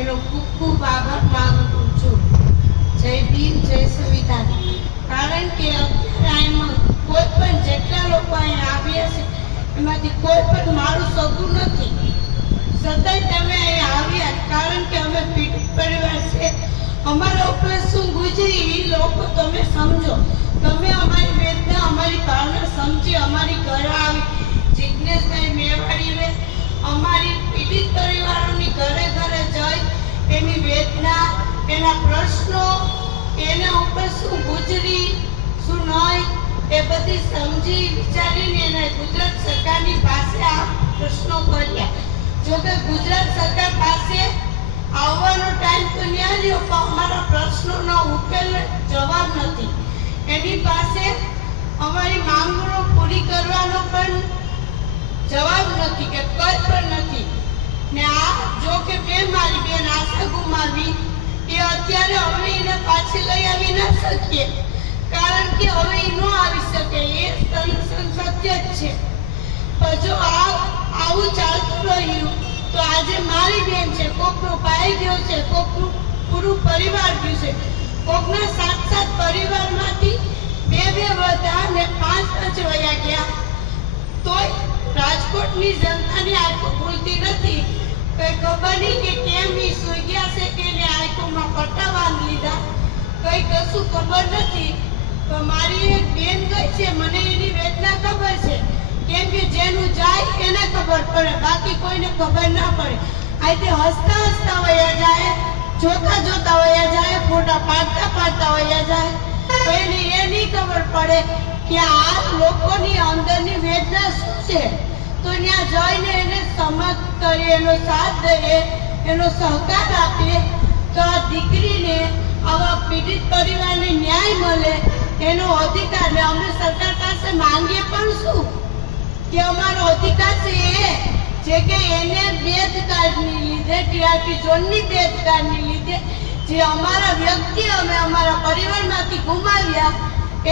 એનો ખૂબ ખૂબ આભાર માનું છું. જય ભીમ, જય સંવિધાન. કારણ કે અત્યારે એમાં કોઈ પણ જેટલા લોકો અહીંયા આવ્યા છે એમાંથી કોઈ પણ મારું સગું નથી. સદાય તમે અહીંયા આવ્યા કારણ કે અમે પીડિત પરિવાર છે. અમારા ઉપર શું ગુજરી એ લોકો તમે સમજો. તમે અમારી વેદના, અમારી ભાવના સમજી અમારી ઘરે આવી. જિજ્ઞેશભાઈ મેવાડીએ અમારી પીડિત પરિવારોની ઘરે ઘરે જઈ એની વેદના, એના પ્રશ્નો, એના ઉપર શું ગુજરી શું નહીં એ બધી સમજી વિચારીને એને ગુજરાત સરકારની પાસે આ પ્રશ્નો કર્યા. જોકે ગુજરાત સરકાર પાસે આવવાનો ટાઈમ તો ન્યા રહ્યો પણ અમારા પ્રશ્નોનો ઉકેલ જવાબ નથી. એની પાસે અમારી માંગણીઓ પૂરી કરવાનો પણ જવાબ નથી કે કંઈ પણ નથી. ને આ જો કે મારી બેન આશા ગુમાવી એ અત્યારે અમે એને પાછી લઈ આવી ના શકીએ કારણ કે હવે એ ન આવી શકે. એ સત્ય જ છે. પણ જો આવું ચાલતું રહ્યું તો આજે મારી બેન છે, કોકનો ભાઈ ગયો છે, કોકનું પૂરું પરિવાર ગયું છે, કોકના 7 પરિવારમાંથી 2 વધ્યા ને 5 વયા ગયા. તોય રાજકોટની જનતાની આંખો ખુલતી નથી. કઈ ખબર નહીં કે કેમ ઈ સુઈ ગયા છે કે એને આંખોમાં પટ્ટા બાંધી લીધા, કઈ કશું ખબર નથી. તો મારી એક બેન ગઈ છે, મને એની વેદના ખબર છે. કેમ કે જેનું જાય એને ખબર પડે, બાકી કોઈને ખબર ના પડે. આજે હસતા હસતા વયા જાય, જોતા જોતા વયા જાય, ફોટા પાડતા પાડતા વયા જાય. તો એને એ નહીં ખબર પડે કે આ લોકોની અંદરની વેદના શું છે. તો ત્યાં જઈને એને સમજ કરીએ, એનો સાથ દઈએ, એનો સહકાર આપીએ તો આ દીકરીને, આવા પીડિત પરિવારને ન્યાય મળે, એનો અધિકાર. ને અમે સરકાર પાસે માંગીએ પણ શું કે અમારો અધિકાર છે એ જે કે એને બેદકારની લીધે, ટીઆરપી ઝોનની બેદકારની લીધે જે અમારા વ્યક્તિ અમે અમારા પરિવારમાંથી ગુમાવ્યા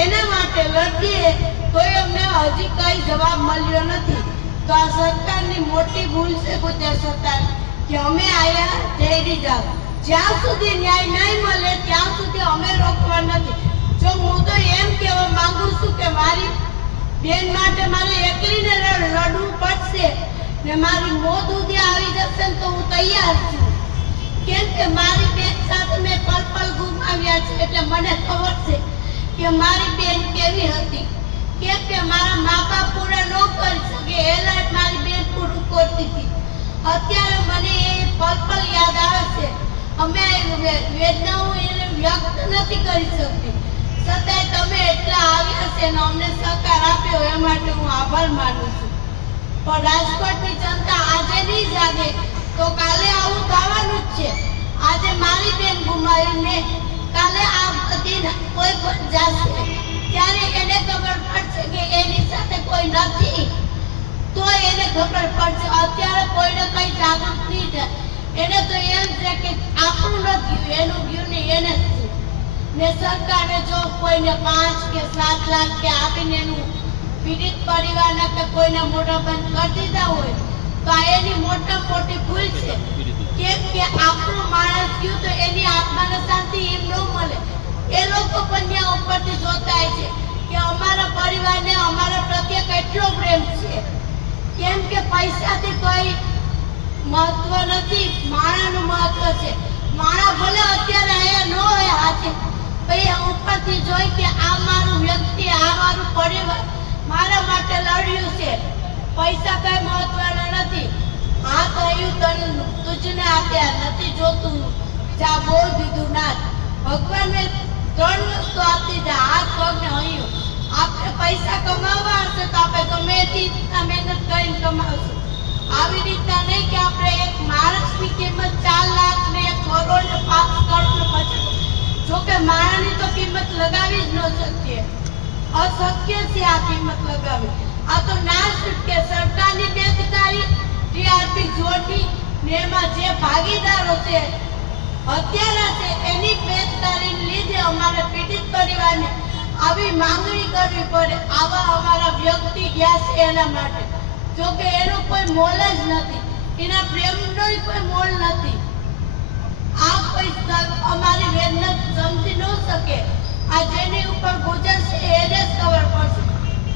એના માટે લડીએ તોય અમને હજી કઈ જવાબ મળ્યો નથી. તો આ સરકારની મોટી ભૂલ છે ગુજરાત સરકાર કે અમે આયા જઈ જાવ, જ્યાં સુધી ન્યાય નહીં મળે ત્યાં સુધી અમે રોકવા નથી. જો હું તો એમ કહેવા માંગુ છું કે મારી બેન માટે મારે એકલીને લડવું પડશે ને મારી મોત સુધી આવી જશે તો હું તૈયાર છું. કેમ કે મારી બેન સાથે મેં પલ ગુમાવ્યા છે એટલે મને ખબર છે કે મારી બેન કેવી હતી. કેમ કે મારા મા બાપ પૂરા ન કરી શકે એ લાઈફ મારી બેન પૂરું કરતી હતી. અત્યારે મને એ પલ યાદ આવે છે. અમે વેદનાઓ એને વ્યક્ત નથી કરી શકતી, છતાંય તમે એટલા આવ્યા છે ને અમને સહકાર આપ્યો એ માટે હું આભાર માનું છું. પણ રાજકોટની જનતા આજે નહીં જાગે તો કાલે આવું થવાનું જ છે. આજે મારી બેન ગુમાવીને કાલે આ બધી કોઈ પણ જાશે ત્યારે એને ખબર પડશે કે એની સાથે કોઈ નથી, તો એને ખબર પડશે. અત્યારે કોઈને કઈ જાગૃત નહીં થાય. એને તો એમ છે કે આપણું નથી ગયું, એનું ગયું ને એને શું. ને સરકારે જો કોઈને 5 કે 7 લાખ કે આપીને એનું પીડિત પરિવારના કે કોઈને મોઢા બંધ કરી દીધા હોય તો આ એની મોટી ભૂલ છે. કેમ કે આપણું માણસ ગયું તો એની આત્માને શાંતિ એમ ન મળે. એ લોકો પણ ત્યાં ઉપરથી જોતા છે કે અમારા પરિવારને અમારા પ્રત્યે કેટલો પ્રેમ છે. કેમ કે પૈસાથી કોઈ મહત્વ નથી, માણાનું મહત્વ છે. માણા ભલે અત્યારે અહીંયા ન હોય આજે, ભાઈ ઉપરથી જોઈ કે આ મારું વ્યક્તિ, આ મારું પરિવાર મારા માટે લડ્યું છે. પૈસા કઈ મહત્વના નથી. આ કહ્યું તને તુજને આપ્યા નથી જોતું, જા બોલ દીધું ના. ભગવાનને 3 વસ્તુ આપી દે, હાથ પગ ને હૈયું. આપણે પૈસા કમાવા હશે તો આપણે ગમે તે રીતના મહેનત કરીને કમાવશું. આવી રીતના નહીં કે આપણે એક માણસની કિંમત 4 લાખ ને 1 કરોડ ને 5 કરોડ ને 50. જોકે માણસની તો કિંમત લગાવી જ ન શકીએ, અશક્ય છે આ કિંમત લગાવી. આ તો ના છૂટકે. સરકારની બેદરકારી, ટીઆરપી ઝોનની ને એમાં જે ભાગીદારો છે હત્યારા છે એની બેદરકારીને લીધે અમારા પીડિત પરિવારને આવી માંગણી કરવી પડે. આવા અમારા વ્યક્તિ ગયા છે એના માટે. જોકે એનો કોઈ મોલ જ નથી, એના પ્રેમનો કોઈ મોલ નથી. આ પૈસા અમારી વેદના સમજી ન શકે. આ જેની ઉપર ગુજરશે એને જ ખબર પડશે.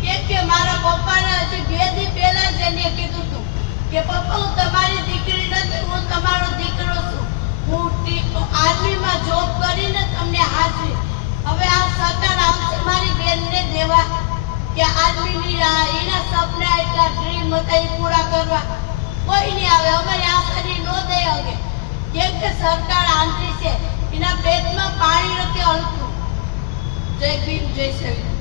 કેમ કે મારા પપ્પાને હજી 2 દી પહેલા જ એને કીધું હતું કે પપ્પા હું તમારી દીકરી નથી, હું તમારો દીકરો છું. હું આર્મીમાં જોબ કરીને તમને હાજરી. હવે આ સરકાર આવશે મારી બેનને દેવા કે આર્મીની એના સપના એટલા ડ્રીમ હતા એ પૂરા કરવા. કોઈ નહીં આવે. અમારી આશાની નો દે હવે. કેમ કે સરકાર આંતરી છે, એના પેટમાં પાણી નથી હલતું. જય ભીમ, જય સંવિધાન.